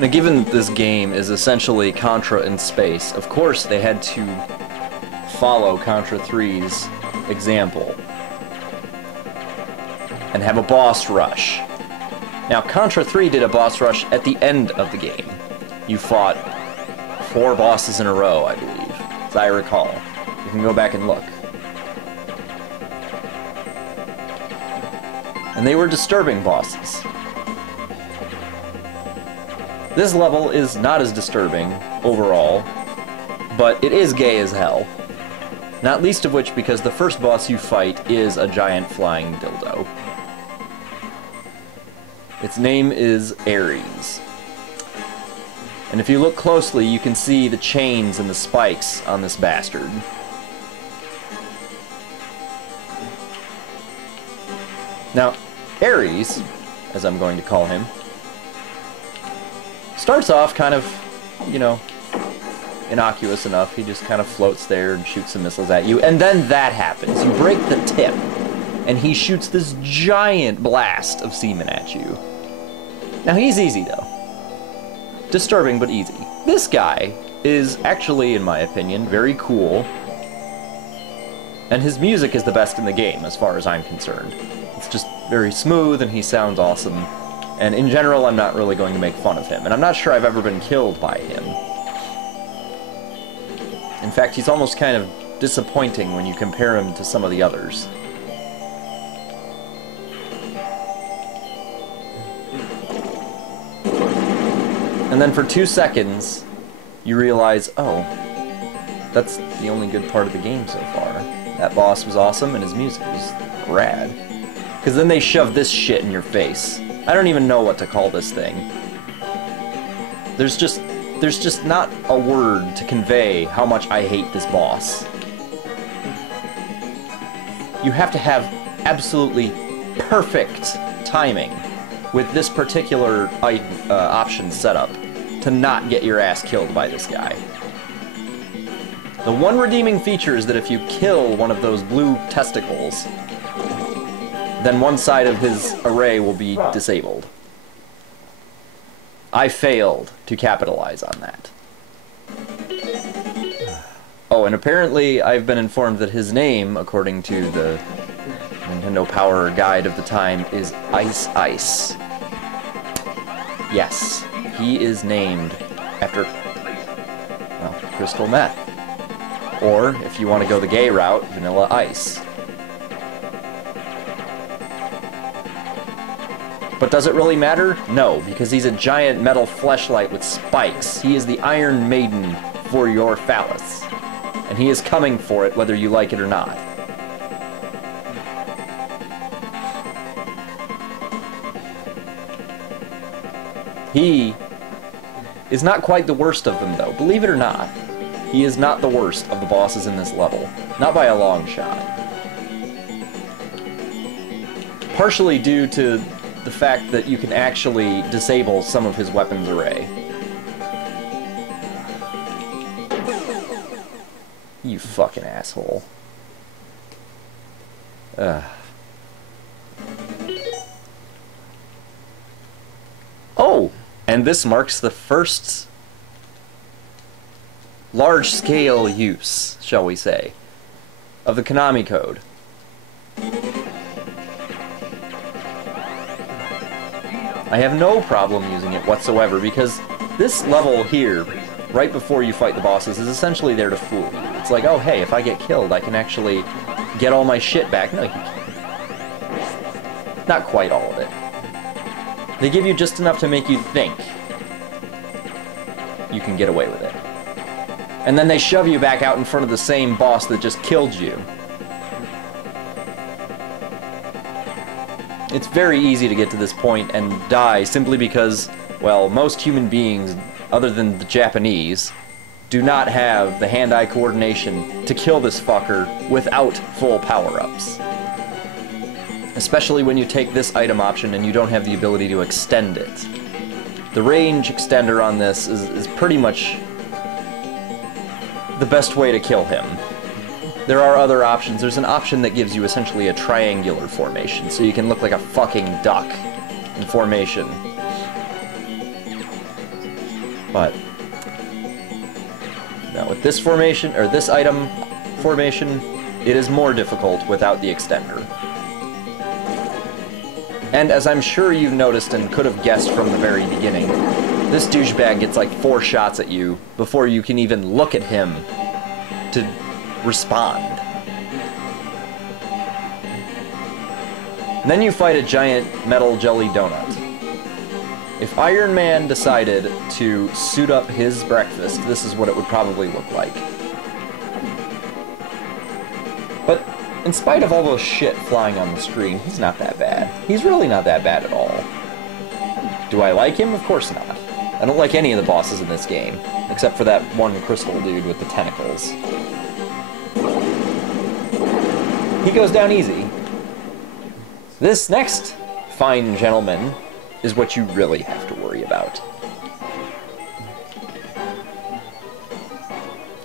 Now, given that this game is essentially Contra in space, of course they had to follow Contra 3's example and have a boss rush. Now, Contra 3 did a boss rush at the end of the game. You fought 4 bosses in a row, I believe, as I recall. You can go back and look. And they were disturbing bosses. This level is not as disturbing, overall, but it is gay as hell. Not least of which because the first boss you fight is a giant flying dildo. Its name is Ares. And if you look closely, you can see the chains and the spikes on this bastard. Now, Ares, as I'm going to call him, starts off kind of, you know, innocuous enough. He just kind of floats there and shoots some missiles at you, and then that happens. You break the tip, and he shoots this giant blast of semen at you. Now, he's easy, though. Disturbing, but easy. This guy is actually, in my opinion, very cool, and his music is the best in the game, as far as I'm concerned. It's just very smooth, and he sounds awesome. And in general, I'm not really going to make fun of him. And I'm not sure I've ever been killed by him. In fact, he's almost kind of disappointing when you compare him to some of the others. And then for 2 seconds, you realize, oh, that's the only good part of the game so far. That boss was awesome, and his music was rad. Because then they shove this shit in your face. I don't even know what to call this thing. There's just not a word to convey how much I hate this boss. You have to have absolutely perfect timing with this particular option set up to not get your ass killed by this guy. The one redeeming feature is that if you kill one of those blue testicles, then one side of his array will be disabled. I failed to capitalize on that. Oh, and apparently I've been informed that his name, according to the Nintendo Power Guide of the time, is Ice Ice. Yes, he is named after, well, crystal meth. Or, if you want to go the gay route, Vanilla Ice. But does it really matter? No, because he's a giant metal fleshlight with spikes. He is the Iron Maiden for your phallus. And he is coming for it whether you like it or not. He is not quite the worst of them, though. Believe it or not, he is not the worst of the bosses in this level. Not by a long shot. Partially due to the fact that you can actually disable some of his weapons array. You fucking asshole. Oh! And this marks the first large-scale use, shall we say, of the Konami code. I have no problem using it whatsoever, because this level here, right before you fight the bosses, is essentially there to fool you. It's like, oh hey, if I get killed, I can actually get all my shit back. No, you can't. Not quite all of it. They give you just enough to make you think you can get away with it. And then they shove you back out in front of the same boss that just killed you. It's very easy to get to this point and die simply because, well, most human beings, other than the Japanese, do not have the hand-eye coordination to kill this fucker without full power-ups. Especially when you take this item option and you don't have the ability to extend it. The range extender on this is pretty much the best way to kill him. There are other options. There's an option that gives you essentially a triangular formation, so you can look like a fucking duck in formation. But now with this formation, or this item formation, it is more difficult without the extender. And as I'm sure you've noticed and could have guessed from the very beginning, this douchebag gets like 4 shots at you before you can even look at him to respond. And then you fight a giant metal jelly donut. If Iron Man decided to suit up his breakfast, this is what it would probably look like. But in spite of all those shit flying on the screen, he's not that bad. He's really not that bad at all. Do I like him? Of course not. I don't like any of the bosses in this game, except for that one crystal dude with the tentacles. He goes down easy. This next fine gentleman is what you really have to worry about.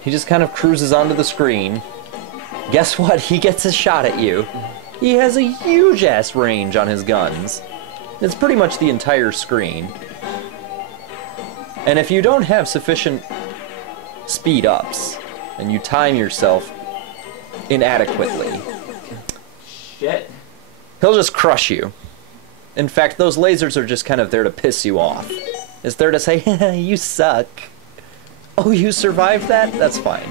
He just kind of cruises onto the screen. Guess what? He gets a shot at you. He has a huge-ass range on his guns. It's pretty much the entire screen. And if you don't have sufficient speed-ups, and you time yourself inadequately, Shit. he'll just crush you. In fact, those lasers are just kind of there to piss you off. It's there to say, you suck. Oh, you survived that? That's fine.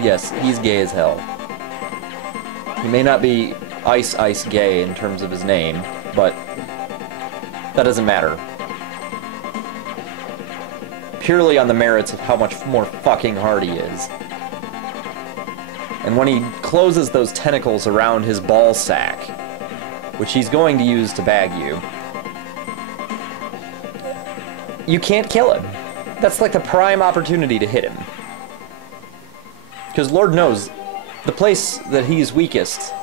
Yes, he's gay as hell. He may not be ice gay in terms of his name, but that doesn't matter. Purely on the merits of how much more fucking hard he is. And when he closes those tentacles around his ball sack, which he's going to use to bag you, you can't kill him. That's like the prime opportunity to hit him. Because Lord knows, the place that he's weakest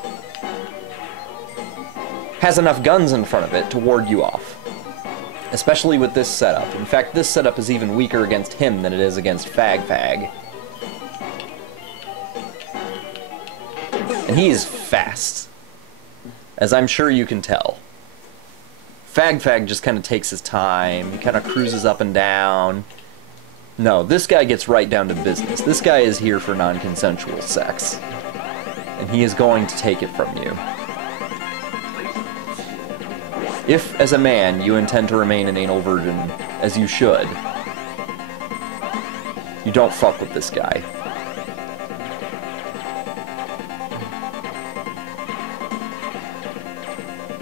has enough guns in front of it to ward you off. Especially with this setup. In fact, this setup is even weaker against him than it is against Fag. And he is fast. As I'm sure you can tell. Fag just kind of takes his time. He kind of cruises up and down. No, this guy gets right down to business. This guy is here for non-consensual sex. And he is going to take it from you. If, as a man, you intend to remain an anal virgin, as you should, you don't fuck with this guy.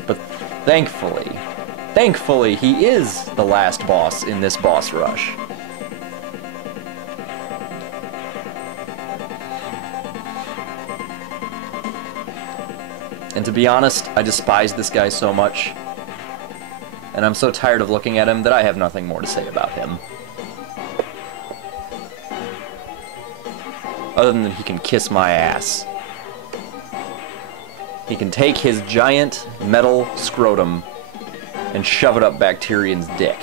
But thankfully, he is the last boss in this boss rush. And to be honest, I despise this guy so much. And I'm so tired of looking at him that I have nothing more to say about him. Other than that he can kiss my ass. He can take his giant metal scrotum and shove it up Bacterian's dick.